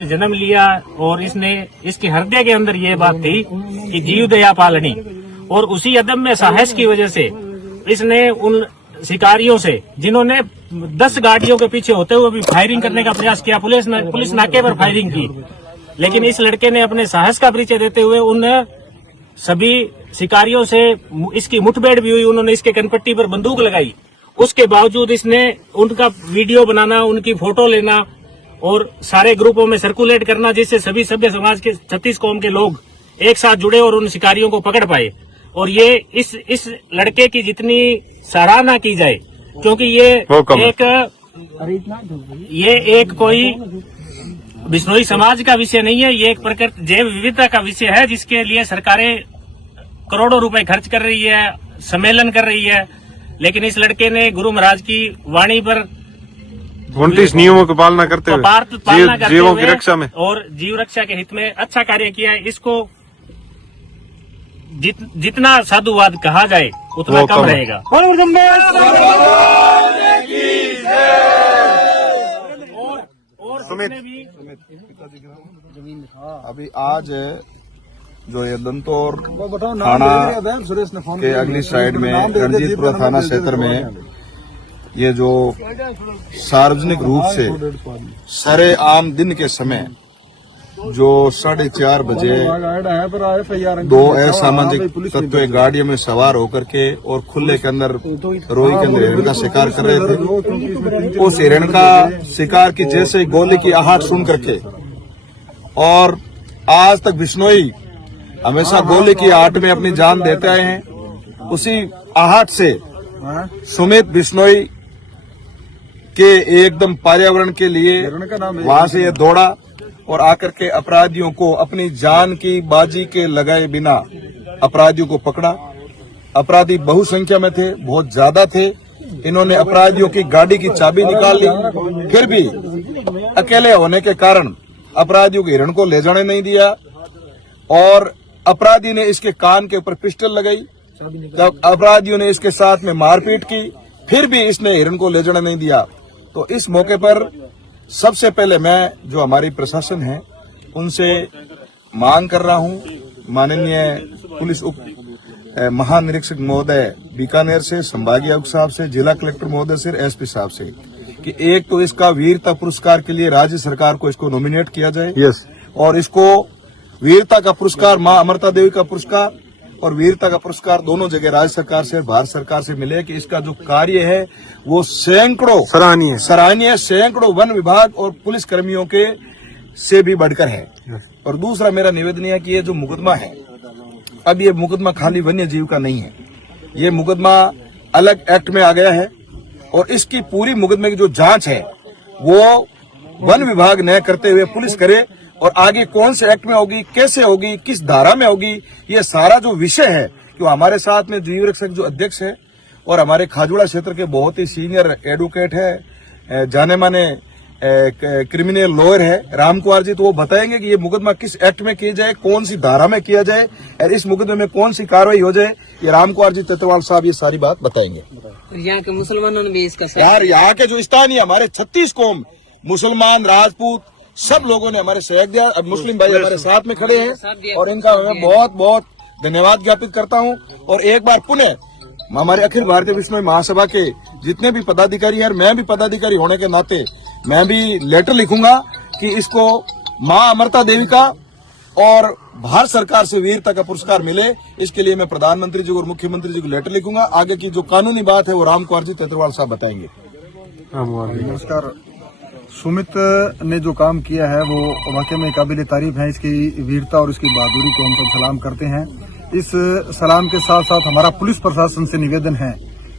जन्म लिया और इसने इसके हृदय के अंदर ये बात थी कि जीव दया पालनी, और उसी अदम में साहस की वजह से इसने उन शिकारियों से जिन्होंने 10 गाड़ियों के पीछे होते हुए भी फायरिंग करने का प्रयास किया, पुलिस नाके पर फायरिंग की, लेकिन इस लड़के ने अपने साहस का परिचय देते हुए उन सभी शिकारियों से इसकी मुठभेड़ भी हुई। उन्होंने इसके कनपट्टी पर बंदूक लगाई, उसके बावजूद इसने उनका वीडियो बनाना, उनकी फोटो लेना और सारे ग्रुपों में सर्कुलेट करना, जिससे सभी सभ्य समाज के 36 कौम के लोग एक साथ जुड़े और उन शिकारियों को पकड़ पाए। और ये इस लड़के की जितनी सराहना की जाए, क्योंकि ये एक कोई बिश्नोई समाज का विषय नहीं है, ये एक प्रकृति जैव विविधता का विषय है, जिसके लिए सरकारें करोड़ों रुपए खर्च कर रही है, सम्मेलन कर रही है, लेकिन इस लड़के ने गुरु महाराज की वाणी पर 29 नियमों की पालना करते हुए जीवों की रक्षा में और जीव रक्षा के हित में अच्छा कार्य किया है। इसको जितना साधुवाद कहा जाए उतना कम रहेगा। अभी आज जो ये दंतौर थाना के अगली साइड में रणजीतपुरा थाना क्षेत्र में ये जो सार्वजनिक रूप से सरेआम दिन के समय जो 4:30 बजे 2 असामाजिक तत्व गाड़ियों में सवार होकर के और खुले के अंदर रोई के अंदर हिरण का शिकार कर रहे थे। उस हिरण का शिकार की जैसे गोली की आहट सुन करके, और आज तक बिश्नोई हमेशा गोली की आहट में अपनी जान देते आए हैं, उसी आहट से सुमित बिश्नोई के एकदम पर्यावरण के लिए वहां से ये दौड़ा और आकर के अपराधियों को अपनी जान की बाजी के लगाए बिना अपराधियों को पकड़ा। अपराधी बहुसंख्या में थे, बहुत ज्यादा थे। इन्होंने अपराधियों की गाड़ी की चाबी निकाल ली, फिर भी अकेले होने के कारण अपराधियों के हिरण को ले जाने नहीं दिया, और अपराधी ने इसके कान के ऊपर पिस्टल लगाई। जब अपराधियों ने इसके साथ में मारपीट की, फिर भी इसने हिरण को ले जाने नहीं दिया। तो इस मौके पर सबसे पहले मैं जो हमारी प्रशासन है उनसे मांग कर रहा हूं, माननीय पुलिस उप महानिरीक्षक महोदय बीकानेर से, संभागीय आयुक्त साहब से, जिला कलेक्टर महोदय से, एसपी साहब से, कि एक तो इसका वीरता पुरस्कार के लिए राज्य सरकार को इसको नॉमिनेट किया जाए, और इसको वीरता का पुरस्कार, मां अमृता देवी का पुरस्कार और वीरता का पुरस्कार दोनों जगह राज्य सरकार से, भारत सरकार से मिले, कि इसका जो कार्य है वो सैकड़ों सराहनीय सैकड़ों वन विभाग और पुलिस कर्मियों के से भी बढ़कर है। और दूसरा मेरा निवेदन है कि ये जो मुकदमा है, अब ये मुकदमा खाली वन्य जीव का नहीं है, ये मुकदमा अलग एक्ट में आ गया है, और इसकी पूरी मुकदमे की जो जांच है वो वन विभाग न करते हुए पुलिस करे, और आगे कौन से एक्ट में होगी, कैसे होगी, किस धारा में होगी, ये सारा जो विषय है, क्यों हमारे साथ में जीव रक्षक जो अध्यक्ष है और हमारे खाजुड़ा क्षेत्र के बहुत ही सीनियर एडवोकेट है, जाने माने क्रिमिनल लॉयर है राम कुमार जी, तो वो बताएंगे कि ये मुकदमा किस एक्ट में किया जाए, कौन सी धारा में किया जाए, और इस मुकदमे में कौन सी कार्रवाई हो जाए। ये राम कुमार जी तेतवाल साहब ये सारी बात बताएंगे। यहाँ के मुसलमानों ने भी इसका यार, यहाँ के जो स्थानीय हमारे 36 कौम, मुसलमान, राजपूत, सब लोगों ने हमारे सहयोग दिया। अब मुस्लिम भाई हमारे साथ में खड़े हैं और इनका मैं बहुत बहुत धन्यवाद ज्ञापित करता हूं। और एक बार पुनः हमारे अखिल भारतीय बिश्नोई महासभा के जितने भी पदाधिकारी हैं, मैं भी पदाधिकारी होने के नाते मैं भी लेटर लिखूंगा कि इसको मां अमृता देवी का और भारत सरकार से वीरता का पुरस्कार मिले। इसके लिए मैं प्रधानमंत्री जी और मुख्यमंत्री जी को लेटर लिखूंगा। आगे की जो कानूनी बात है वो राम कुमार जी तेतरवाल साहब बताएंगे। नमस्कार। सुमित ने जो काम किया है वो वाकई में काबिल तारीफ है। इसकी वीरता और इसकी बहादुरी को हम सब सलाम करते हैं। इस सलाम के साथ साथ हमारा पुलिस प्रशासन से निवेदन है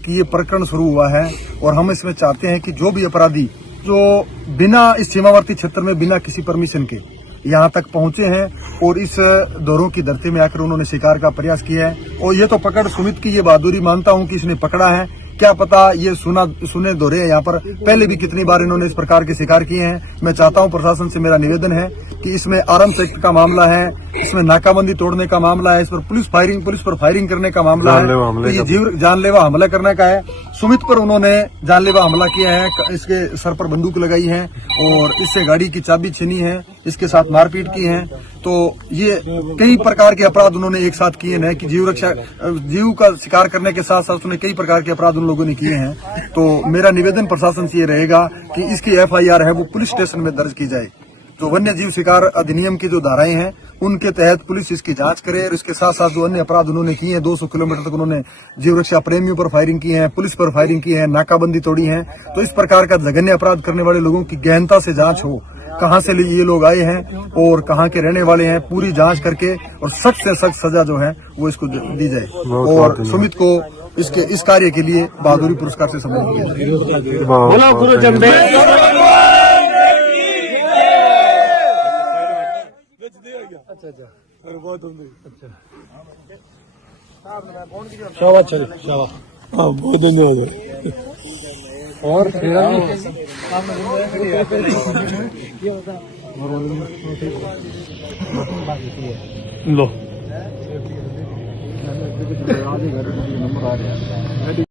कि ये प्रकरण शुरू हुआ है और हम इसमें चाहते हैं कि जो भी अपराधी जो बिना इस सीमावर्ती क्षेत्र में बिना किसी परमिशन के यहाँ तक पहुंचे हैं और इस दौरों की धरती में आकर उन्होंने शिकार का प्रयास किया है, और ये तो पकड़ सुमित की ये बहादुरी मानता हूं कि इसने पकड़ा है। क्या पता ये सुने दौरे हैं यहाँ पर पहले भी कितनी बार इन्होंने इस प्रकार के शिकार किए हैं। मैं चाहता हूँ प्रशासन से मेरा निवेदन है कि इसमें आर्म्स एक्ट का मामला है, इसमें नाकाबंदी तोड़ने का मामला है, इस पर पुलिस पर फायरिंग करने का मामला है, तो ये जानलेवा हमला करने का है। सुमित पर उन्होंने जानलेवा हमला किया है, इसके सर पर बंदूक लगाई है और इससे गाड़ी की चाबी छीनी है। इसके साथ मारपीट की है। तो ये कई प्रकार के अपराध उन्होंने एक साथ किए हैं कि जीव का शिकार करने के साथ साथ उन्होंने कई प्रकार के अपराध उन लोगों ने किए हैं। तो मेरा निवेदन प्रशासन से ये रहेगा कि इसकी FIR है वो पुलिस स्टेशन में दर्ज की जाए। जो वन्य जीव शिकार अधिनियम की जो धाराएं हैं उनके तहत पुलिस इसकी जांच करे और इसके साथ साथ जो अन्य अपराध उन्होंने किए हैं, 200 किलोमीटर तक उन्होंने जीव रक्षा प्रेमियों पर फायरिंग की है, पुलिस पर फायरिंग की है, नाकाबंदी तोड़ी है। तो इस प्रकार का जघन्य अपराध करने वाले लोगों की गहनता से जांच हो, कहां से ये लोग आए हैं और कहां के रहने वाले हैं, पूरी जांच करके और सख्त से सख्त सजा जो है वो इसको दी जाए। और सुमित को इस कार्य के लिए बहादुरी पुरस्कार से सम्मानित किया जाए। बोलो गुरु जमदेव। बहुत धन्यवाद। और लो